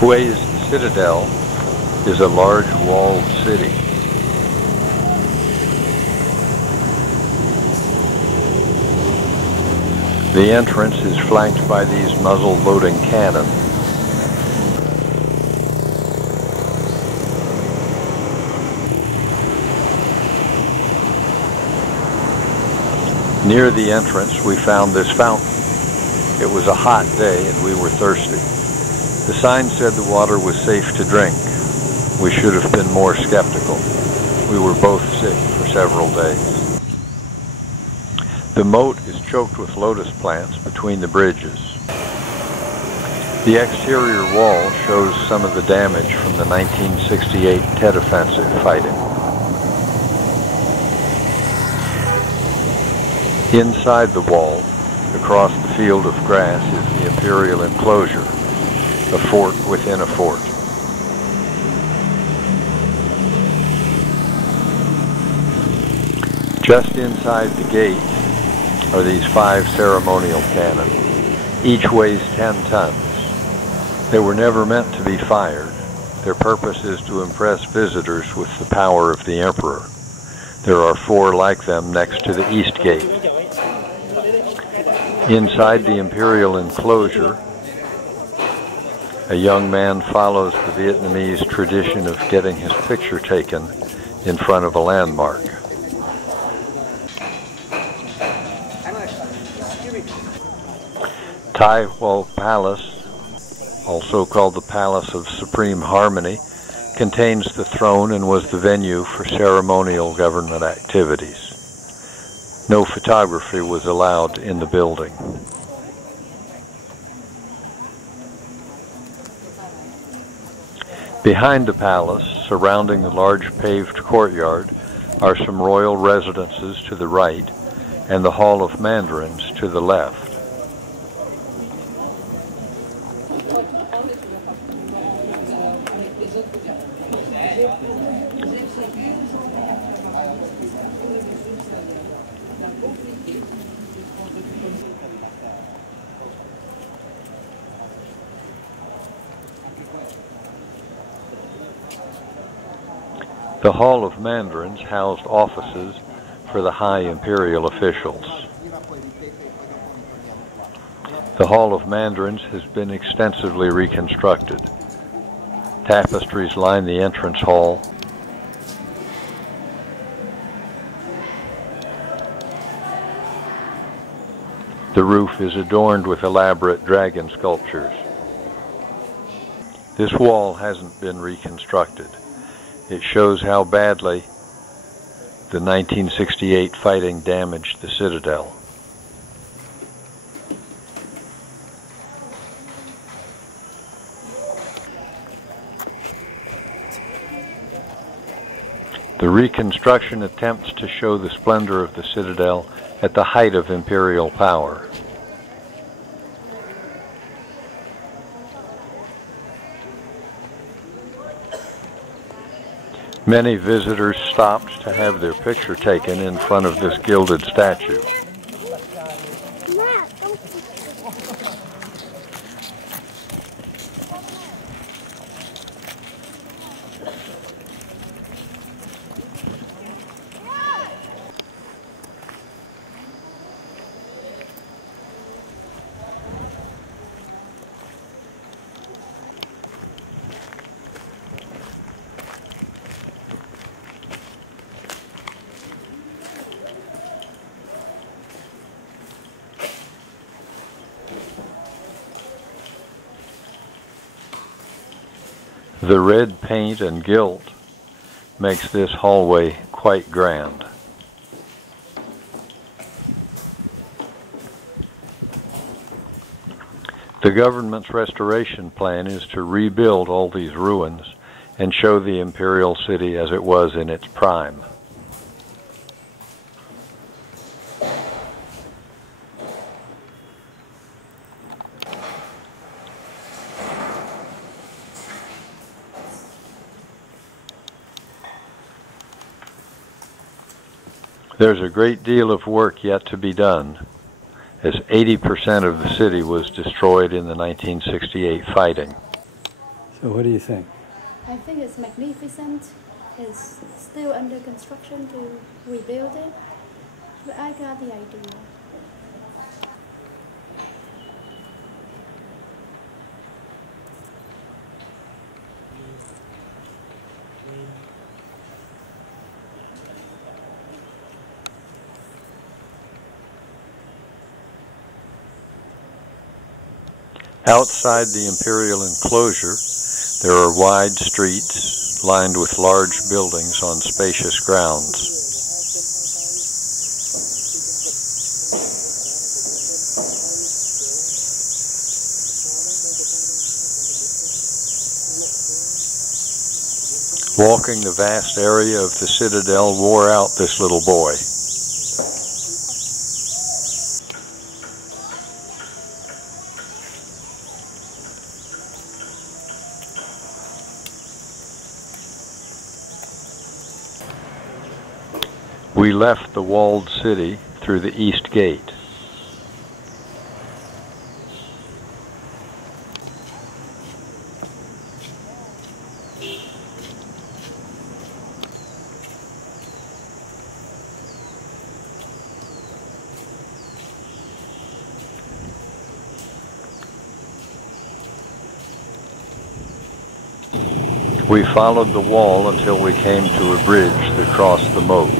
Hui's Citadel is a large walled city. The entrance is flanked by these muzzle-loading cannon. Near the entrance we found this fountain. It was a hot day and we were thirsty. The sign said the water was safe to drink. We should have been more skeptical. We were both sick for several days. The moat is choked with lotus plants between the bridges. The exterior wall shows some of the damage from the 1968 Tet Offensive fighting. Inside the wall, across the field of grass, is the Imperial Enclosure, a fort within a fort. Just inside the gate are these 5 ceremonial cannon. Each weighs 10 tons. They were never meant to be fired. Their purpose is to impress visitors with the power of the Emperor. There are 4 like them next to the east gate. Inside the Imperial Enclosure, a young man follows the Vietnamese tradition of getting his picture taken in front of a landmark. Tai Ho Palace, also called the Palace of Supreme Harmony, contains the throne and was the venue for ceremonial government activities. No photography was allowed in the building. Behind the palace, surrounding the large paved courtyard, are some royal residences to the right and the Hall of Mandarins to the left. The Hall of Mandarins housed offices for the high imperial officials. The Hall of Mandarins has been extensively reconstructed. Tapestries line the entrance hall. The roof is adorned with elaborate dragon sculptures. This wall hasn't been reconstructed. It shows how badly the 1968 fighting damaged the Citadel. The reconstruction attempts to show the splendor of the Citadel at the height of imperial power. Many visitors stopped to have their picture taken in front of this gilded statue. The red paint and gilt makes this hallway quite grand. The government's restoration plan is to rebuild all these ruins and show the imperial city as it was in its prime. There's a great deal of work yet to be done, as 80% of the city was destroyed in the 1968 fighting. So what do you think? I think it's magnificent. It's still under construction to rebuild it, but I got the idea. Outside the Imperial Enclosure, there are wide streets lined with large buildings on spacious grounds. Walking the vast area of the Citadel wore out this little boy. We left the walled city through the east gate. We followed the wall until we came to a bridge that crossed the moat.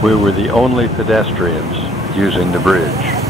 We were the only pedestrians using the bridge.